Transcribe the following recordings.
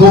2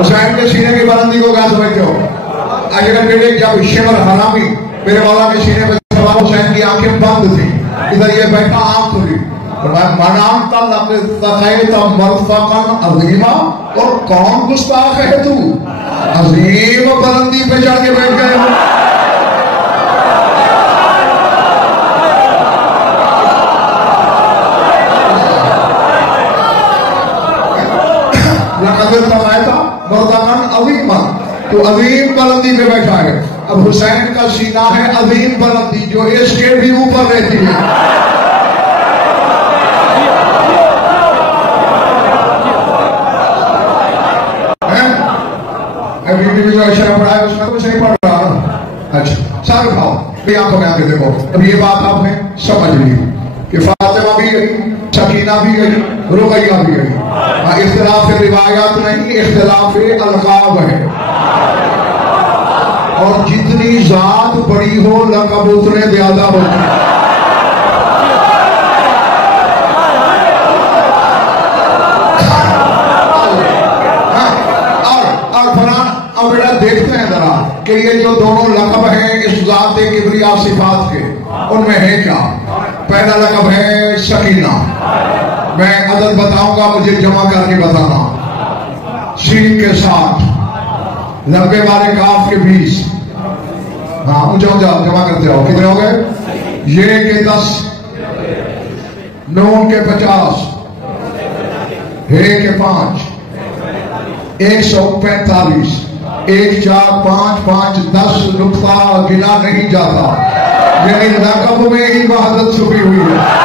حسین کے سینے کی بلندی کو کیا سمجھتے ہو؟ اگر بیٹے جب شمر حرامی میرے مولا کے سینے پہ سوار، حسین کی آنکھیں بند تھی، ادھر یہ بیٹھا آنکھ کھلی، منانت لقیت مرفقا عظیما، اور کون گستاخ ہے تو عظیم بلندی پہ چڑھ کے بیٹھ گئے ہو؟ تو عظیم بلندی پہ بیٹھا ہے. اب حسین کا سینہ ہے عظیم بلندی جو اس کے بھی اوپر رہتی ہے. جو اشرا پڑھا ہے اس میں کچھ نہیں پڑھ رہا. اچھا سارے اٹھاؤ بھی آنکھوں میں آ کے دیکھو. اب یہ بات آپ نے سمجھ لی کہ فاطمہ بھی گئی، سکینہ بھی گئی، رقیہ بھی گئی. اختلاف روایات نہیں، اختلاف القاب ہے. اور جتنی ذات بڑی ہو لقب اتنے زیادہ ہوتی ہے. اور بیٹا دیکھتے ہیں ذرا کہ یہ جو دونوں لقب ہیں اس ذات کبریا صفات کے، ان میں ہے کیا؟ پہلا لقب ہے سکینہ. میں عدد بتاؤں گا، مجھے جمع کر کے بتانا. سین کے 60، لمبے والے کاف کے 20. ہاں اونچا جمع کرتے ہو. کتنے ہو گئے؟ یہ کے 10، نون کے 50، ہے کے 5، 145. 1 4 5 5 10 نقطہ گنا نہیں جاتا، یعنی لقب میں ہی وحدت چھپی ہوئی ہے.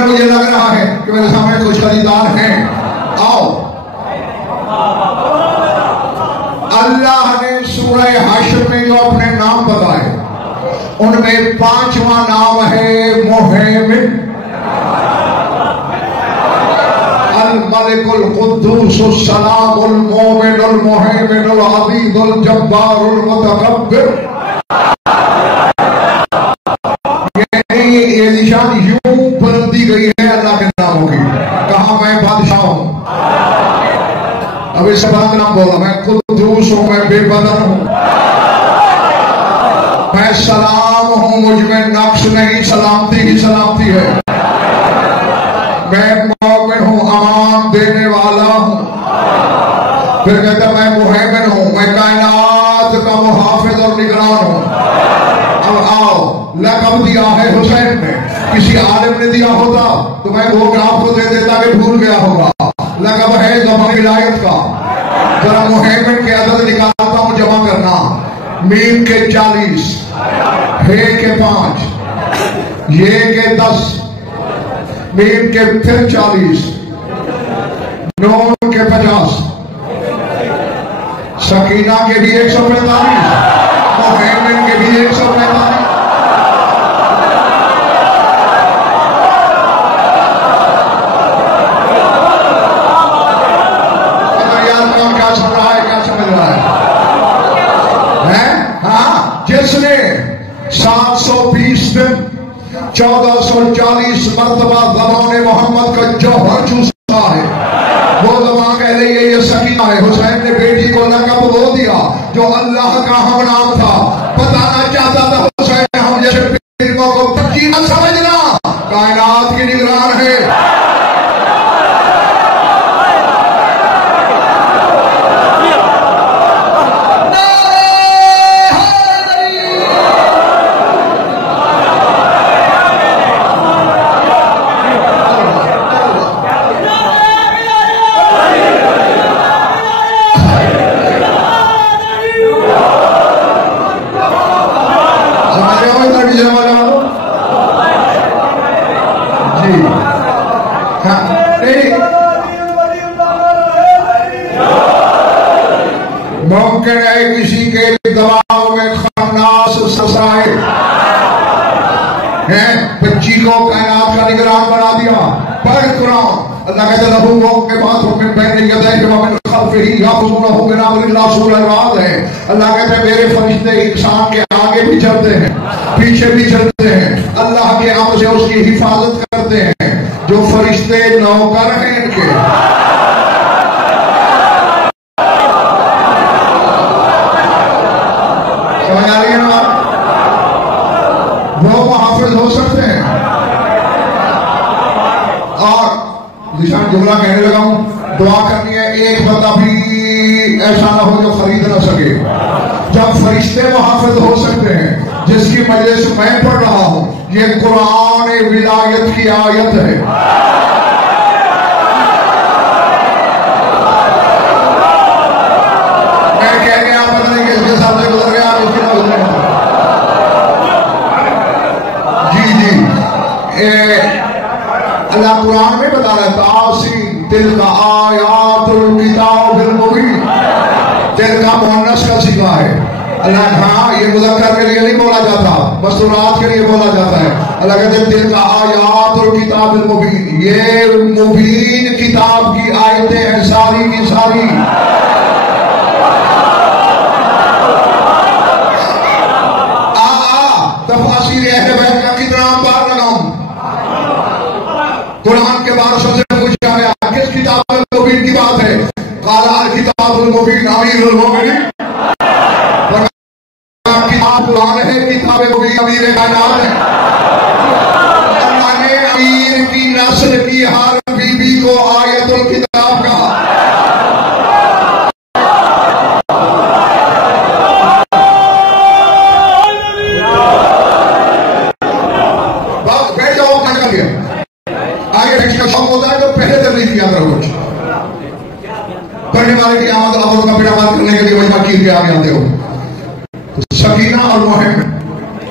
مجھے لگ رہا ہے کہ میرے سامنے کچھ خریدار ہیں. آؤ. اللہ نے سورہ حشر میں جو اپنے نام بتائے ان میں 5واں نام ہے مہیمن. الملک القدوس السلام المومن المہیمن العزیز الجبار المتکبر. یہ نشان یوں بلندی گئی ہے اللہ کے ناموں کی. کہا میں بادشاہ ہوں. اب اس بات نام بولا، میں قدوس ہوں، میں بے بدن ہوں، میں سلام ہوں، مجھ میں نقص نہیں، سلامتی ہی سلامتی ہے. میں مومن ہوں، امان دینے والا ہوں. پھر کہتا میں مہیمن ہوں، میں کائنات کا محافظ اور نگران ہوں. اب آؤ، لقب دیا ہے حسین نے، کسی عالم نے دیا ہوتا تو میں وہ آپ کو دے دیتا کہ بھول گیا ہوگا. لقب ہے زبان ولایت کا. ذرا مہیمن کے عدد نکالتا ہوں، جمع کرنا. میم کے 40، ہے کے 5، یہ کے 10، میم کے پھر 40، نون کے 50، سکینہ کے بھی 145، مہیمن کے بھی 145. جس نے 720 دن 1440 مرتبہ زبان محمد کا جوہر چوسا ہے، وہ زبان کہہ رہی ہے یہ سکینہ ہے. حسین نے بیٹی کو لقب وہ دیا جو اللہ کا ہم نام تھا. بتانا چاہتا تھا حسین ہم جیسے فلموں کو پکی نہ سمجھنا، کائنات کی نگران ہے. ممکن ہے کسی کے دباؤ میں خناس سسائے ہیں، بچی کو کائنات کا نگران بنا دیا. پڑھ قرآن اللہ کہتے ہیں لہو کے بعد من بین یدیہ ومن خلفہ یحفظونہ من امر اللہ. سورہ رعد ہے. اللہ کہتے ہیں میرے فرشتے انسان کے آگے بھی چلتے ہیں پیچھے بھی چلتے ہیں, اللہ کے امر سے اس کی حفاظت کرتے ہیں. جو فرشتے نوکر ہیں ان کے, سمجھ آ رہی ہے نا, وہ محافظ ہو سکتے ہیں. اور نشان جملہ کہنے لگا ہوں, دعا کرنی ہے ایک بندہ بھی ایسا نہ ہو جو خرید نہ سکے. جب فرشتے محافظ ہو سکتے ہیں, جس کی مجلس میں پڑھ رہا ہوں, یہ قرآن ولایت کی آیت ہے. میں کہہ گیا پتہ نہیں کس کے ساتھ سے گزر گیا, اس کی نہ گزرے. جی اللہ قرآن میں بتا رہا ہے تاسین تلک آیات الکتاب المبین. تلک مؤنث کا صیغہ ہے. اللہ ہاں یہ مذکر کے لیے نہیں بولا جاتا, مستورات کے لیے بولا جاتا ہے. اللہ کہتے ہیں تلک آیات الکتاب المبین, یہ مبین کتاب کی آیتیں ہیں ساری کی ساری. تفاسیر اہل بیت کا کتنا بار لگاؤں. قرآن کے بارشوں سے پوچھا گیا کس کتاب المبین کی بات ہے, قال الکتاب المبین امیر المومنین. کتاب قرآن ہے, کتاب مبین امیر کائنات ہے. اللہ نے امیر کی نسل کی ہر بی بی کو آیت الکتاب کہا. پڑھنے والے کی آمد اور کا بیڑا بات کرنے کے لیے وہی مکیر کے آگے آتے ہو. سکینہ اور مہم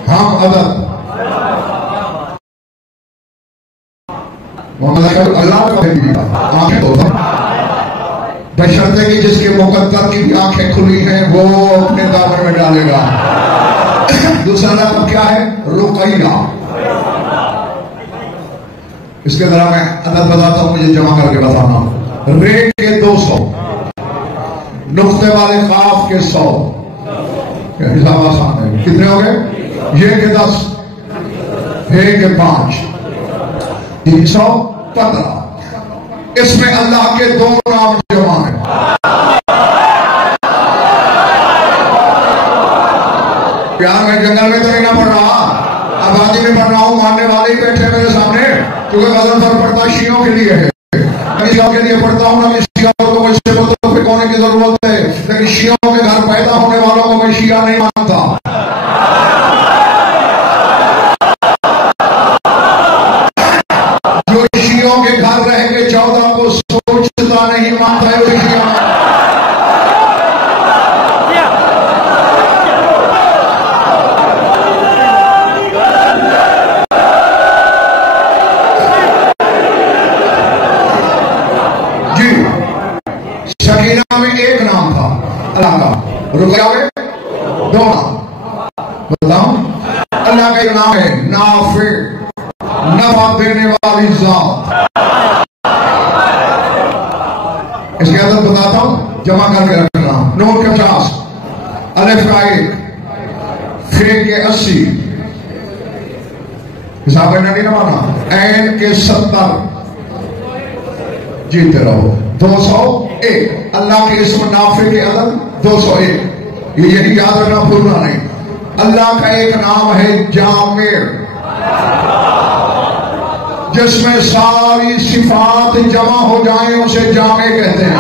ہم عدد محمد اللہ کا بھی آنکھیں تو بشرطے کی جس کے مقدر کی بھی آنکھیں کھلی ہیں وہ اپنے دامن میں ڈالے گا. دوسرا لقب کیا ہے, رقیہ. اس کے ذرا میں عدد بتاتا ہوں, مجھے جمع کر کے بتانا. رے کے 200, نقطے والے قاف کے 100, حساب آسان ہے. کتنے ہو گئے, یہ کے 10, ہے کے 5, 315. اس میں اللہ کے 2 نام جمع ہیں. پیار میں جنگل میں تو نہیں نہ پڑھ رہا, آبادی میں پڑھ رہا ہوں. ماننے والے ہی بیٹھے میرے سامنے, کیونکہ غزل پر پڑھتا شیعوں کے لیے ہے. میں شیعوں کے لیے پڑھتا ہوں, نہ شیعوں کو مجھ سے متفق ہونے کی ضرورت ہے, لیکن شیعوں کے گھر پیدا ہونے والوں کو میں شیعہ نہیں مانتا. جو شیعوں کے گھر رہ کے 14 کو سوچتا نہیں مانتا ہے وہ شیعہ. سکینہ میں 1 نام تھا اللہ کا, رقیہ میں 2 نام. بتاؤں, اللہ کا ایک نام ہے نافع, نفع دینے والی ذات. اس کی عدد بتاتا ہوں, جمع کر کے رکھنا. نون کے 50, الف کا 1, فے کے 80, حساب ہے نہیں نمانا, عین کے 70. جیتے رہو. 201 اللہ کے اسم نافع کے عدد 201. یہی یاد رکھنا, بھولنا نہیں. اللہ کا ایک نام ہے جامع, جس میں ساری صفات جمع ہو جائیں اسے جامع کہتے ہیں.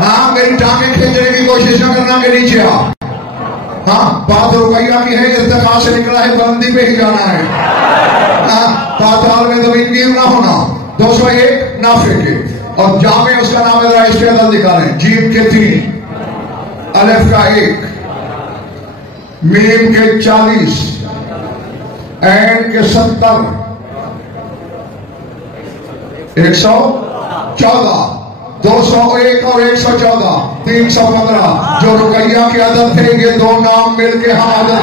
ہاں میری ٹانگیں کھینچنے کی کوشش نہ کرنا کہ نیچے آ. ہاں بات رقیہ کی ہے, ارتقاء سے نکلا ہے, بلندی پہ ہی جانا ہے. پاتال میں زمین گیر نہ ہونا. 201 نافع کے, اور جامع اس کا نام ہے, اس کے عدد نکالیں. جیم کے 3, الف کا 1, میم کے 40, عین کے 70, 114, 201 اور 114, 315. جو رقیہ کے عدد تھے, یہ 2 نام مل کے ہم عدد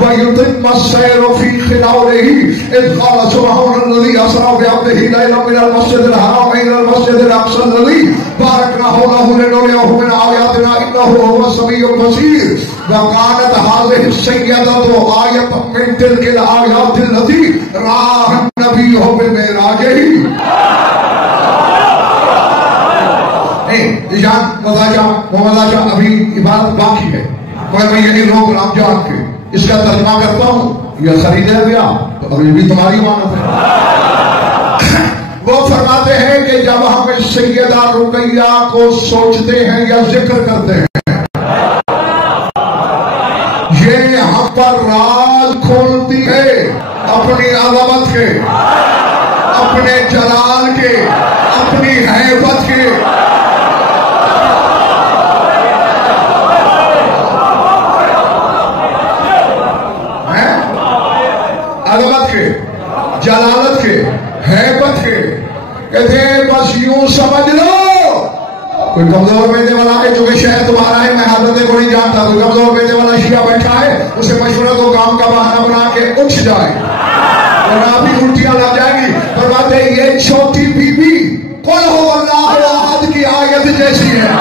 ويتم السير في خلاله إذ قال سبحان الذي أسرى بعبده ليلا من المسجد الحرام إلى المسجد الأقصى الذي باركنا حوله لنريه من آياتنا إنه هو السميع البصير. وكانت هذه السيدة آية تلک الآیات التی راہ نبی ہو بے میراجہ ہی. مواجہ ابھی عبادت باقی ہے مگر میں یہی روک رام جان کے اس کا ترجمہ کرتا ہوں. یہ خریدے گیا تو ابھی بھی تمہاری امانت ہے. وہ فرماتے ہیں کہ جب ہم سیدہ رقیہ کو سوچتے ہیں یا ذکر کرتے ہیں یہ ہم پر راز کھولتی ہے اپنی عظمت کے، اپنے جلال کے، اپنی ہیبت کے. عظمت کے، جلالت کے، ہیبت کے. کہتے ہیں بس یوں سمجھ لو کوئی کمزور بیٹے والا ہے جو کہ شہر تمہارا ہے، میں حضرت کو نہیں جانتا، کوئی کمزور بیٹے والا شیعہ بیٹھا ہے اسے مشورہ کو کام کا بہانہ بنا کے اٹھ جائے اور آپ ہی الٹیاں لگ جائیں گی. فرماتے ہیں یہ چھوٹی بی بی قل ہو اللہ احد کی آیت جیسی ہے.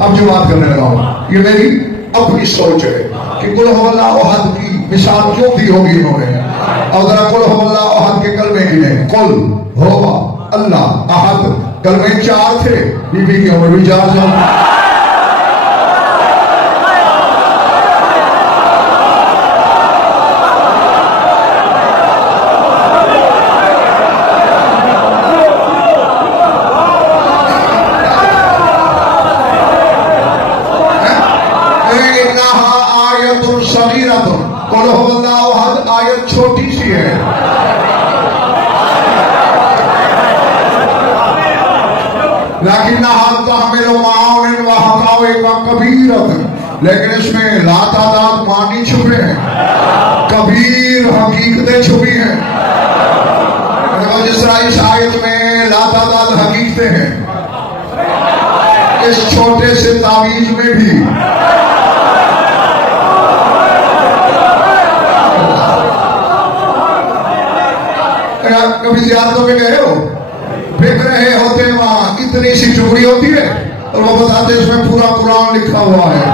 اب جو بات کرنے لگا ہوں یہ میری اپنی سوچ ہے کہ قل هو اللہ احد کی مثال کیوں دی ہوگی انہوں نے. اور ذرا قل هو اللہ احد کے کلمے کی نہیں، قل هو اللہ احد کلمے 4 تھے، بی بی کی عمر بھی 4 سال. آیت چھوٹی سی ہے لیکن اس میں لاتعداد معنی چھپے ہیں، کبیر حقیقتیں چھپی ہیں. جس طرح اس آیت میں لاتعداد حقیقتیں ہیں اس چھوٹے سے تعویذ میں بھی کبھی زیارتوں میں گئے ہو پھر رہے ہوتے وہاں اتنی سی ٹکڑی ہوتی ہے اور وہ بتاتے اس میں پورا قرآن لکھا ہوا ہے.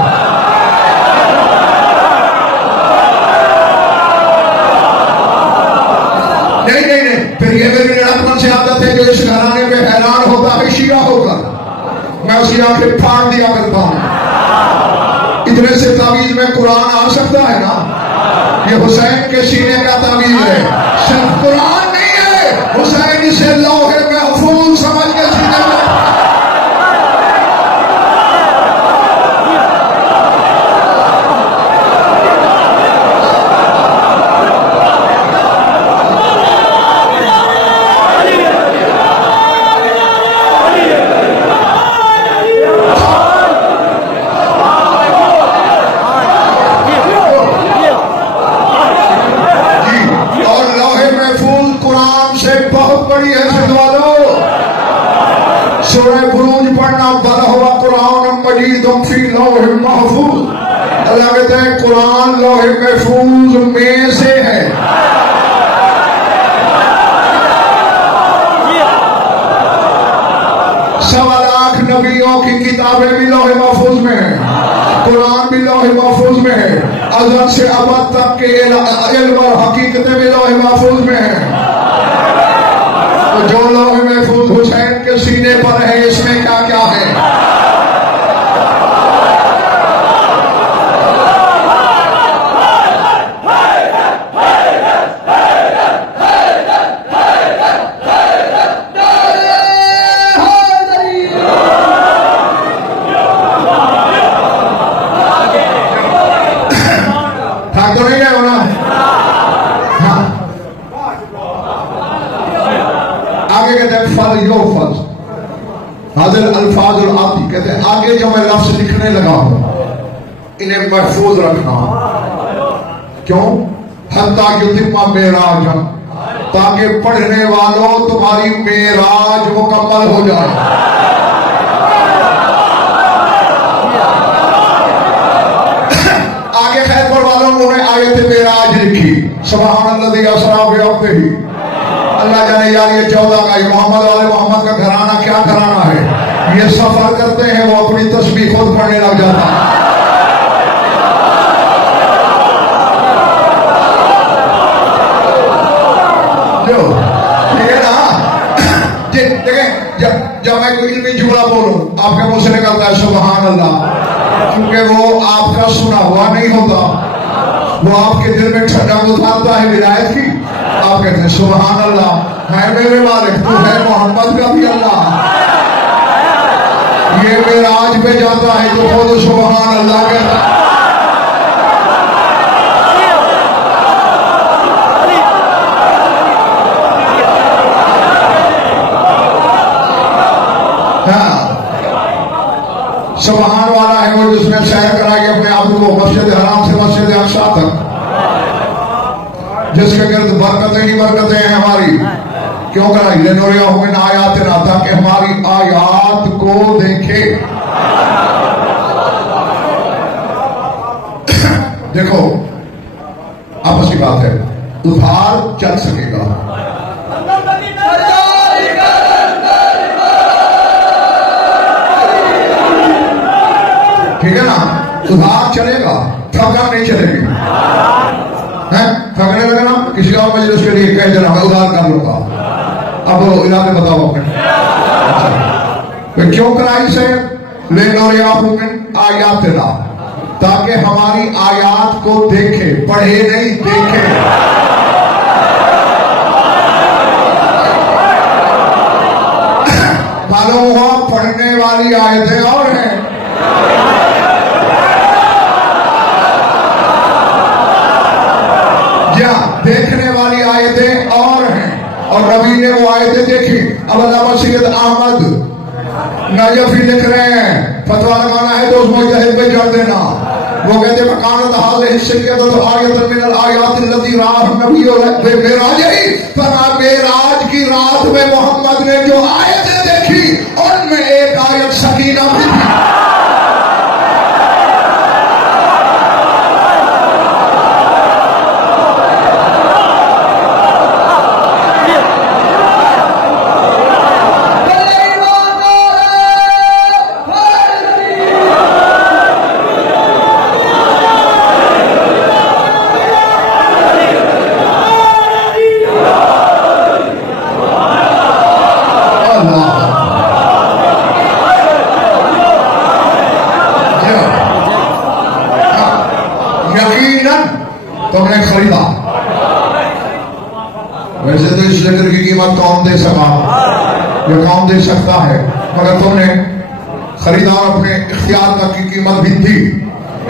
نہیں پھر یہ میری لڑکپن سے عادت ہے جو اس گھرانے میں حیران ہوتا ہے شیعہ ہوگا میں اس کی آنکھیں پھاڑ دیا کرتا ہوں. اتنے سے تعویذ میں قرآن آ سکتا ہے نا؟ یہ حسین کے سینے کا تعویذ ہے، صرف قرآن حسین سے لوح محفوظ سمجھ کے سینے میں. سورہ بروج پڑھنا بل ہوا قرآن مجید فی لوح محفوظ. اللہ کہتے ہیں قرآن لوح محفوظ میں سے ہے. سوا لاکھ نبیوں کی کتابیں بھی لوح محفوظ میں ہیں، قرآن بھی لوح محفوظ میں ہے، ازل سے ابد تک کے علم اور حقیقتیں بھی لوح محفوظ میں ہیں. جو لوح محفوظ حسین کے سینے پر ہے اس میں کیا کیا ہے؟ تھک تو نہیں گئے ہونا؟ آگے کہتے ہیں فل یو فل الفاظ الآتی، کہتے ہیں آگے جو میں لفظ لکھنے لگا ہوں انہیں محفوظ رکھنا. کیوں؟ حتیٰ یتم معراجا، تاکہ پڑھنے والوں تمہاری معراج مکمل ہو جائے. آگے خیر پڑھ والوں نے آیت معراج لکھی. سبحان الذی اسریٰ بعبدہ. اللہ جانے یار یہ 14 کا یہ محمد والے محمد کا گھرانہ کیا گھرانہ ہے. یہ سفر کرتے ہیں وہ اپنی تسبیح خود پڑھنے لگ جاتا ہے. جب میں کوئی علمی جملہ بولوں آپ کے منہ سے نکلتا ہے سبحان اللہ، کیونکہ وہ آپ کا سنا ہوا نہیں ہوتا، وہ آپ کے دل میں ٹھنڈک اتارتا ہے ولایت کی. آپ کہتے ہیں سبحان اللہ، ہے میرے مالک تو ہے محمد کا بھی اللہ. یہ معراج پہ جاتا ہے تو خود سبحان اللہ کہتا ہے. سبحان والا ہے وہ جس نے سیر کرائی اپنے آپ کو مسجد حرام سے مسجد اقصی تک، جس کے گرد برکتیں ہی برکتیں ہیں ہماری. کیوں کرائی؟ لنریہم من آیاتنا، تاکہ ہماری آیات کو دیکھے. دیکھو آپس کی بات ہے، ادھار چل سکے گا، ٹھیک ہے نا؟ ادھار چلے گا، ٹھگا نہیں چلے گی. ٹھگنے لگنا کسی اور مجلس کے لیے کہہ دینا میں ادھار کر لوں گا. اب علاقے بتاؤ اپنے کیوں کرائی سے لنریہم من آیاتنا، تاکہ ہماری آیات کو دیکھے، پڑھے نہیں دیکھے. معلوم ہوا پڑھنے والی آیتیں اور ہیں، دیکھنے والی آیتیں اور ہیں. اور نبی نے وہ آیتیں دیکھی. اب علامہ سید احمد نجفی لکھ رہے ہیں، فتویٰ لگانا ہے تو اس مجتہد پہ جڑ دینا. وہ کہتے ہیں مکانت هذه السیدۃ آیۃ من الآیات التي رآها النبی معراج. معراج کی رات میں محمد نے جو آیتیں دیکھی ان میں ایک آیت سکینہ بھی تھی. تم نے خریدا. ویسے تو اس ذکر کی قیمت کون دے سکا یا کون دے سکتا ہے، مگر تم نے خریدا اور اپنے اختیار تک کی قیمت بھی تھی.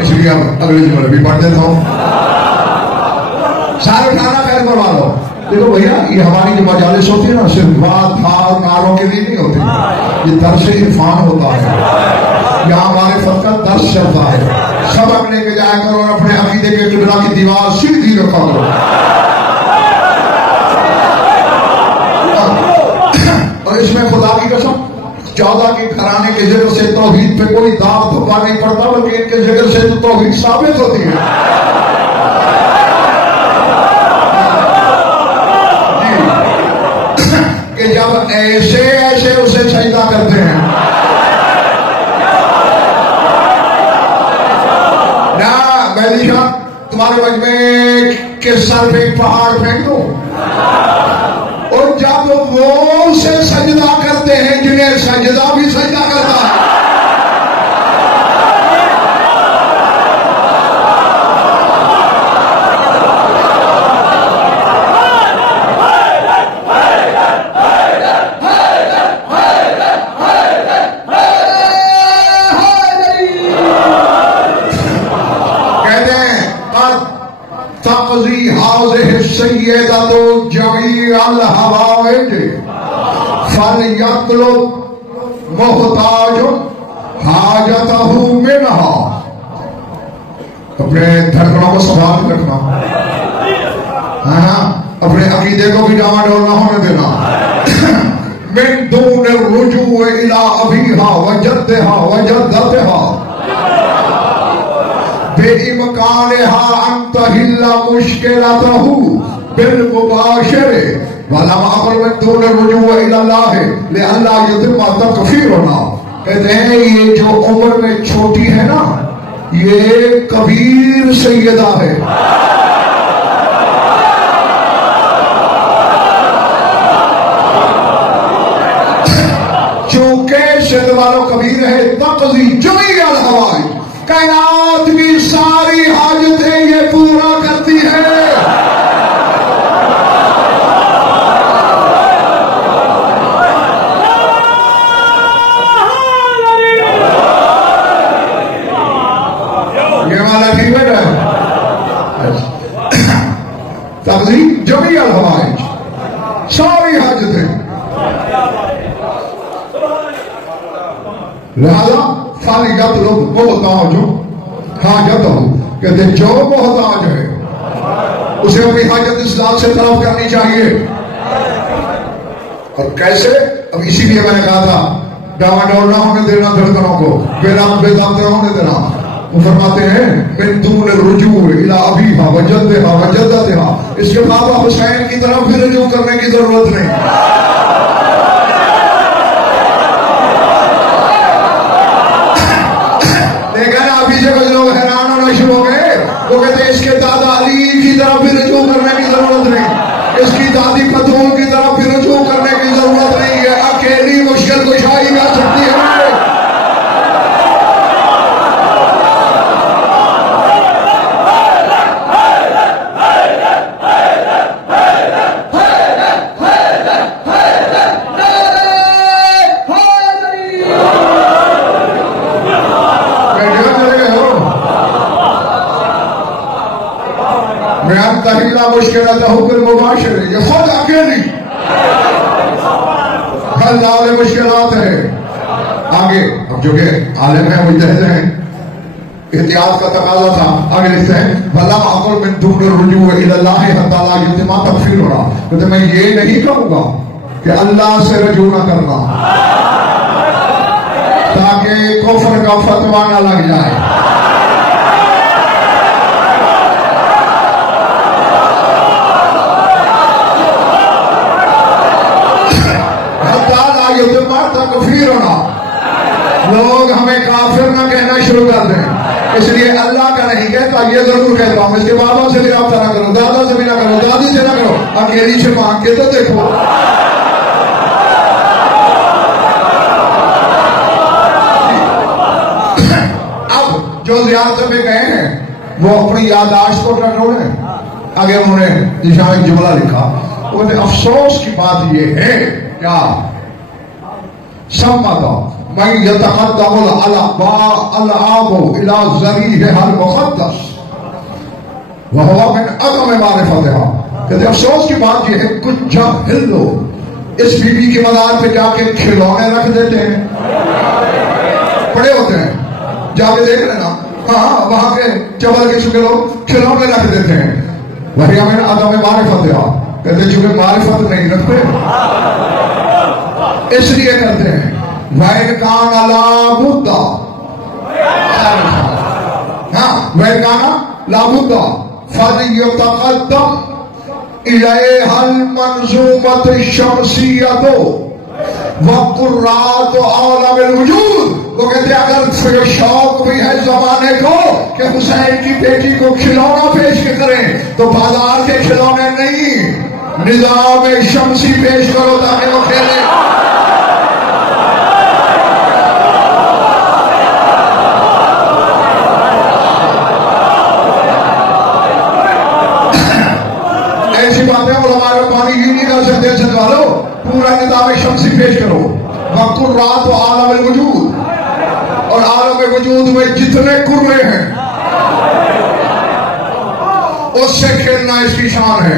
اس لیے اب اگلے جملے بھی پڑھ دیتا ہوں. سارے اٹھانا خیر کروا لو. دیکھو بھیا یہ ہماری جو مجالس ہوتی ہے نا صرف بات اور ناروں کے لیے نہیں ہوتی، یہ درس عرفان ہوتا ہے. یہاں ہمارے فقط کا درس چلتا ہے. سبق لے کے جایا کرو اور اپنے عقیدے کے قبلہ کی دیوار سیدھی رکھا کرو. اور اس میں خدا کی قسم 14 کے گھرانے کے ذکر سے توحید پہ کوئی داغ دھبا نہیں پڑتا، بلکہ ان کے ذکر سے تو توحید ثابت ہوتی ہے. کہ جب ایسے ایسے اسے سجدہ کرتے ہیں تمہارے مجمع کے سر پہ ایک پہاڑ پھینک دو، اور جب وہ اسے سجدہ کرتے ہیں جنہیں سجدہ بھی سجدہ کرتا ہے. تقضی هذه السیدۃ جمیع الحوائج فلیطلب محتاج حاجتہ منہا. اپنے دھڑکنوں کو سنبھال رکھنا، ہاں اپنے عقیدے کو بھی ڈاما ڈول نہ ہونے دینا. من دون الرجوع الى ابیہا وجدہا وجدتہا بامکانہا ان تحل مشکلتہ بالمباشر ولم اقل من دون الرجوع الى اللہ لئلا یتم تکفیرنا. کہتے ہیں یہ جو عمر میں چھوٹی ہے نا یہ کبیر سیدہ ہے. چونکہ سید والوں کبیر ہے تقضی جمیع الحوائج، کائنات کی ساری حاجتیں یہ پورا کرتی ہے. تقضی جمیع الحوائج، ساری حاجتیں. لہذا فالغت لوگ محتاج حاجت ہو، کہتے جو محتاج ہے اسے اپنی حاجت اس ذات سے طلب کرنی چاہیے. اور کیسے؟ اب اسی لیے میں نے کہا تھا ڈاما ڈول نہ ہونے دینا دھڑکنوں کو، بے رام بے دام نہ ہونے دینا. وہ فرماتے ہیں من دون الرجوع الى ابیہا وجدہا وجدتہا، اس کے بابا حسین کی طرف بھی رجوع کرنے کی ضرورت نہیں. لیکن ابھی سے کچھ لوگ حیران ہونا شروع ہو گئے، وہ کہتے ہیں اس کے دادا علی کی طرف بھی رجوع کرنے کی ضرورت نہیں، اس کی دادی فتول کی طرف بھی رجوع کرنے کی ضرورت نہیں ہے، اکیلی مشکل کشائی کر سکتی ہے. تحیلہ مشکلتہ بالمباشر، یہ خود اکیلی حل دعوے مشکلات ہے. آگے اب جو کہ عالم ہیں مجتہد ہیں، احتیاط کا تقاضا تھا. آگے لکھتے ہیں وَلَمْ أَقُلْ مِن دُونِ الرُّجُوعِ إِلَى اللَّهِ حَتَّى لَا يُتِمَّ تَكْفِيرُنَا. کہتے میں یہ نہیں کہوں گا کہ اللہ سے رجوع نہ کرنا تاکہ کفر کا فتویٰ نہ لگ جائے. لوگ ہمیں کافر نہ کہنا شروع کر دیں، اس لیے اللہ کا نہیں کہتا، یہ ضرور کہتا ہوں اس کے بابا سے بھی رابطہ نہ کرو، دادا سے بھی نہ کرو، دادی سے نہ کرو، اکیلی سے مانگ کے تو دیکھو. اب جو زیارت میں گئے ہیں وہ اپنی یادداشت کو ٹٹولیں. آگے انہوں نے ایک جملہ لکھا، وہ افسوس کی بات یہ ہے کیا سمتا من یتقدم الالعاب الى ذریعہ المقدس وهو من عدم معرفتها. کہتے افسوس کی بات یہ ہے کچھ جاہل لوگ اس بی بی کے مزار پہ جا کے کھلونے رکھ دیتے ہیں، پڑے ہوتے ہیں، جا کے دیکھ لینا، ہاں وہاں کے چبل کے چکے لوگ کھلونے رکھ دیتے ہیں. وهو من عدم معرفتها، کہتے چونکہ معرفت نہیں رکھتے اس لیے کرتے ہیں. وَإِنْ كَانَ لَا بُدَّ، ہاں وَإِنْ كَانَ لَا بُدَّ فَلْيَتَقَدَّمْ إِلَيْهَا الْمَنْظُومَةُ الشَّمْسِيَّةُ وَقُرَّاتُ عَالَمِ الْوُجُودِ. وہ کہتے ہیں اگر شوق بھی ہے زمانے کو کہ حسین کی بیٹی کو کھلونا پیش کریں تو بازار کے کھلونے نہیں، نظام شمسی پیش کرو تاکہ وہ کھیلے. ایسی باتیں علماء ربانی ہی نہیں کر سکتے. سنوالو پورا نظام شمسی پیش کرو. وقت رات و عالم الوجود، اور عالم وجود میں جتنے کرے ہیں اس سے کھیلنا اس کی شان ہے.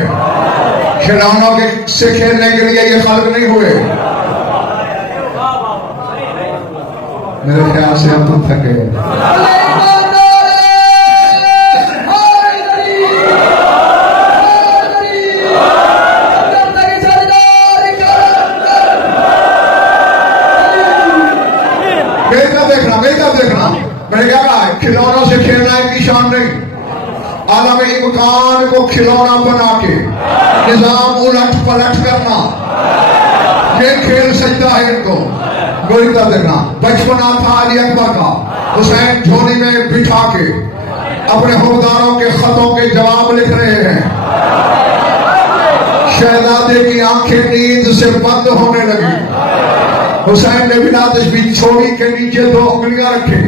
کھلونوں سے کھیلنے کے لیے یہ خلق نہیں ہوئے. میرے خیال سے اب تم تھکے ہو. دیکھنا میں نے کیا کہا ہے کھلونوں سے کھیلنا ایک کی شان نہیں. عالم امکان کو کھلونا بنا کے نظام الٹ پلٹ کرنا یہ کھیل سجدہ ہے ان کو. گولی طرف دیکھنا بچپنا تھا علی اکبر کا. حسین جھولی میں بٹھا کے اپنے حکمرانوں کے خطوں کے جواب لکھ رہے ہیں. شہزادے کی آنکھیں نیند سے بند ہونے لگی. حسین نے بنا تشبیہ چھوڑی کے نیچے 2 انگلیاں رکھے,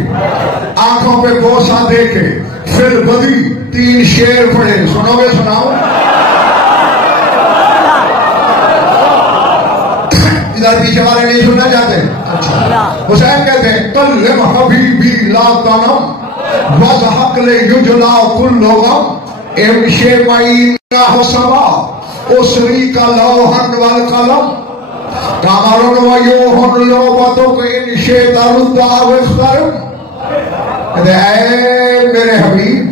آنکھوں پہ بوسہ دیکھے, پھر بدی 3 شعر پڑھے. سنو گے؟ سناؤ. ادھر پیچھے والے نہیں سننا چاہتے. اچھا حسین کہتے ہیں کلم حبیبی لا تنم وضحق لے یجلا کل غم امشی معین حسبا اسری کا لوحن والقلم کامرون ویوہن لوبتوں کے انشے دردہ وخترم. کہتے ہیں اے میرے حبیب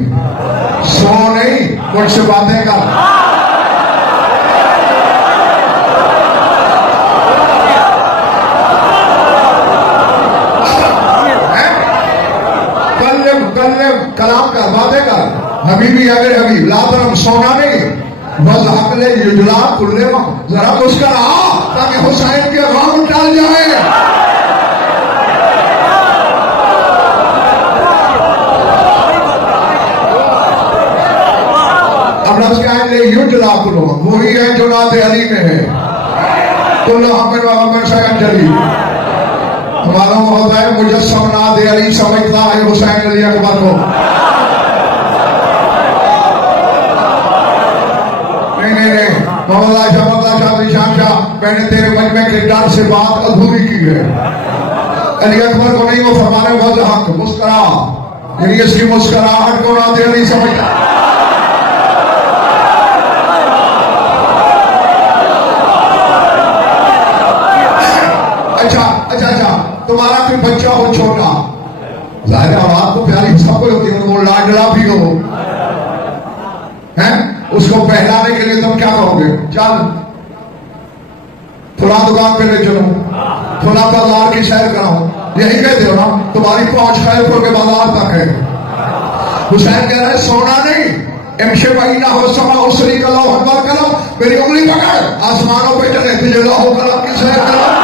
سو نہیں مجھ سے باتیں کر. کلام کر, باتیں کر. حبیبی اگر حبیب لا ترم سونا نہیں وضحق لے یجلا کل غم. ذرا مسکرا تاکہ حسین کے غم ٹل جائے. اب لفظ کیا ہے یجلا کل غم وہی ہے جو نعت علی میں ہے. کل حمد و غم شاید جلی. ہمارا ہوتا ہے مجسم نعت علی سمجھتا ہے حسین علی اکبر کو. نہیں محمد شاہ شاہ میں نے تیرے مجمع کے ڈر سے بات ادھوری کی ہے. علی اکبر کو نہیں, وہ فرمانے وضحق مسکرا, یعنی اس کی مسکراہٹ کو نعت علی سمجھتا. اچھا تمہارا کوئی بچہ ہو چھوٹا, ظاہر آواز کو پیاری سب کو ہوتی ہے, وہ لاڈلا بھی ہو, اس کو پہلانے کے لیے تم کیا کہو گے؟ چل فلاں دکان پہ لے چلو, فلاں بازار کی سیر کراؤں, یہی کہتے ہو نا. تمہاری پہنچ خیر پور کے بازار تک ہے. حسین کہہ رہا ہے سونا نہیں امشے مہینہ ہو سما اسری کا لوح والقلم. میری انگلی پکڑ آسمانوں پہ چلے تجھے لوح قلم کی سیر کراؤں.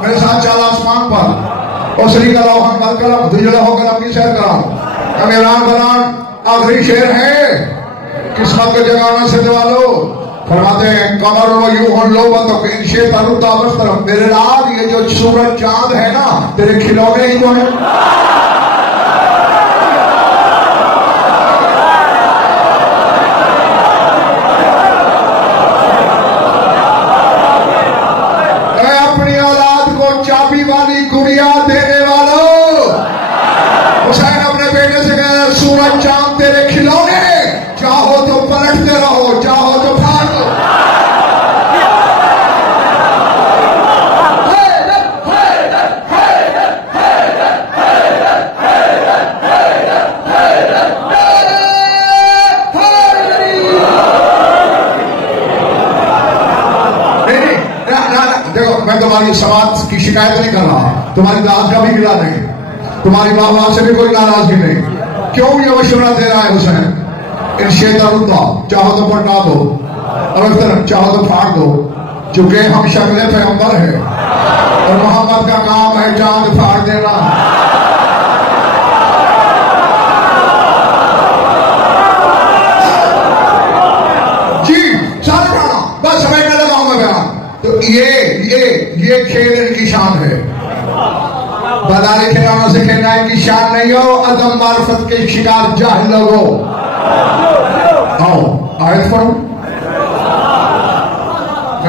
میرے ساتھ چال آسمان پر اسری کا لوح والقلم تجھے لوح قلم کی سیر کراؤں. امیران بران آخری شعر ہے قسمت کے جگانا سے دوالو. فرماتے ہیں قمر و یوہن لوبتوں کے انشے تردہ وخترم. میرے رات یہ جو سورج چاند ہے نا تیرے کھلونے ہی تو ہیں. سورج چاند تیرے کھلونے, چاہو تو پلٹتے رہو, چاہو تو پھاڑ دو. دیکھو میں تمہاری سماعت کی شکایت نہیں کر رہا, تمہاری داد کا بھی گلا نہیں, تمہاری ماں باپ سے بھی کوئی ناراضگی نہیں. کیوں یہ مشورہ دے رہا ہے حسین؟ ارشے تردہ چاہو تو پلٹا دو اور اگر چاہو تو پھاڑ دو, چونکہ ہم شکل پیغمبر ہیں اور محمد کا کام ہے چاند پھاڑ دینا. جی سارے پڑھنا بس میں لگاؤں گا بیان. تو یہ کھیل ان کی شان ہے. بازاری کھلونوں سے کھیلنا ان کی شان نہیں ہو. عدم معرفت کے شکار جاہل لوگو. آؤ آیت پڑھو.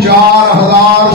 4000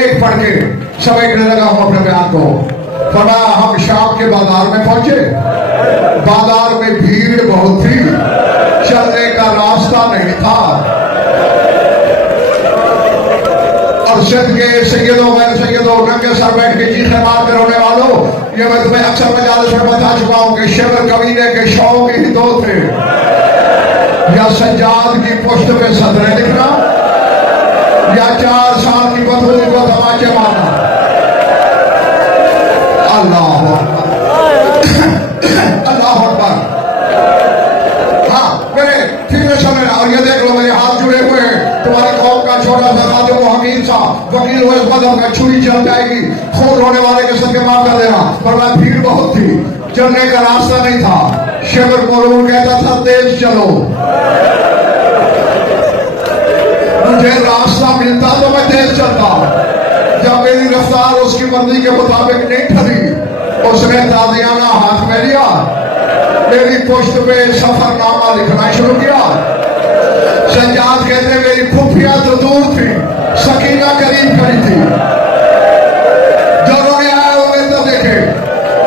ایک پڑھ کے سمیٹنے لگا ہوں اپنے بیان کو. فرمایا ہم شام کے بازار میں پہنچے. بازار میں بھیڑ بہت تھی, چلنے کا راستہ نہیں تھا. اور صدقے سیدوں غیر سیدوں ننگے سر بیٹھ کے چیخے مار کے رونے والوں, یہ میں تمہیں اکثر مجالس میں بتا چکا ہوں کہ شبر کمینے کے شوق ہی دو تھے, یا سجاد کی پشت پہ صدریں لکھنا یا 4 سال کی بدبودی کو دھماکے مارنا. اللہ اللہ اکبر. ہاں میرے فکر سمجھ, اور یہ دیکھ لو میرے ہاتھ جڑے ہوئے ہیں. تمہاری قوم کا چھوٹا سا خادم و حمید سا وکیل ہوئے مذہب کا چھری چل جائے گی, خون ہونے والے کے صدقے معاف کر دینا. پر میں بھیڑ بہت تھی, چلنے کا راستہ نہیں تھا. شیبر قرون کہتا تھا تیز چلو, مجھے راستہ ملتا تو میں تیز چلتا. جب میری رفتار اس کی مرضی کے مطابق نہیں ٹھہری, اس نے تازیانہ ہاتھ میں لیا, میری پشت پہ سفر نامہ لکھنا شروع کیا. سجاد کہتے میری پھپھیاں تو دور تھی, سکینہ قریب کھڑی تھی. دونوں نے آئے ہوئے تو دیکھے,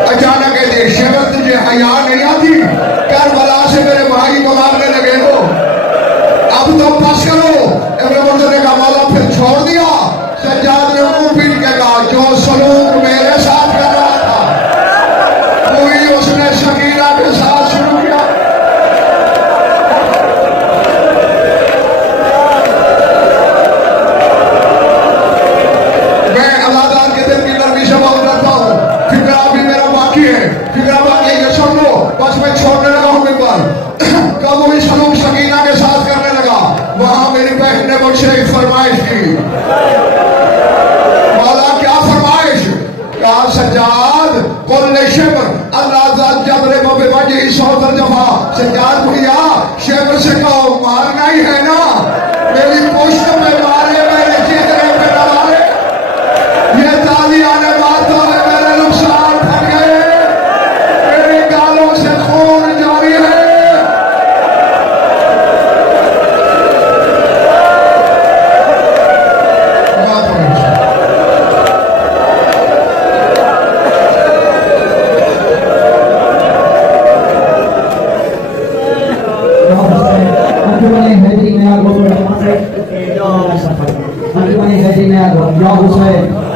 اچانک کہتے شیبر تجھے حیا نہیں آتی, کربلا سے میرے بھائی کو مارنے لگے ہو, اب تو بس کرو. ابن مرزا نے کہا مولا پھر چھوڑ دیا. سجاد نے منہ پیٹ کے کہا جو سلوک میرے ساتھ کر رہا تھا وہی اس نے سکینہ کے ساتھ شروع کیا. میں اللہ تعالیٰ کے دل کی نرمی سے بہت ڈرتا ہوں. فکرہ بھی میرا باقی ہے, فکرہ باقی یہ سن لو, بس میں چھوڑنے لگا ہوں ممبر. کب وہی سلوک سکینہ کے ساتھ کرنے لگا, وہاں میری بہن نے مجھ سے ایک فرمائش کی. مولا کیا فرمائش؟ کہا سجاد قل شبر اللہ جبر بوجہ صوت الجفا. سجاد بھیا شبر سے کہو مارنا ہی ہے نا, میری پشت پہ مارے, میرے چہرے پہ نہ مارے. یہ تالیاں مارتا ہے, میرے نقصان پھٹ گئے, میری گالوں سے خون جاری ہے. Anjumani Haji Naya Goswami